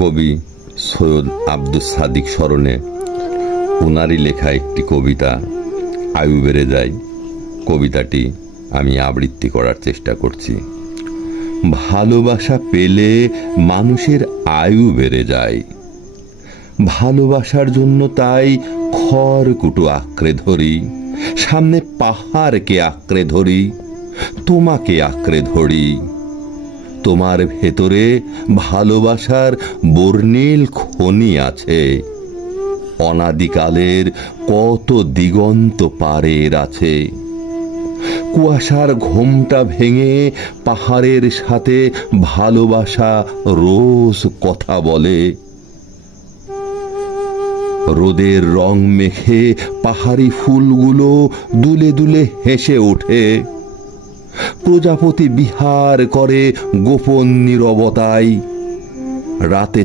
কবি সৈয়দ আব্দুস সাদিক স্মরণে ওনারই লেখা একটি কবিতা আয়ু বেড়ে যায়। কবিতাটি আমি আবৃত্তি করার চেষ্টা করছি। ভালোবাসা পেলে মানুষের আয়ু বেড়ে যায়, ভালোবাসার জন্য তাই খড়কুটো আঁকড়ে ধরি, সামনে পাহাড়কে আঁকড়ে ধরি, তোমাকে আঁকড়ে ধরি। তোমার ভেতরে ভালোবাসার বর্ণিল খনি আছে, অনাদিকালের কত দিগন্ত পারের আছে। কুয়াশার ঘোমটা ভেঙে পাহাড়ের সাথে ভালোবাসা রোজ কথা বলে। রোদের রং মেখে পাহাড়ি ফুলগুলো দুলে দুলে হেসে ওঠে। প্রজাপতি বিহার করে গোপন নীরবতায়। রাতে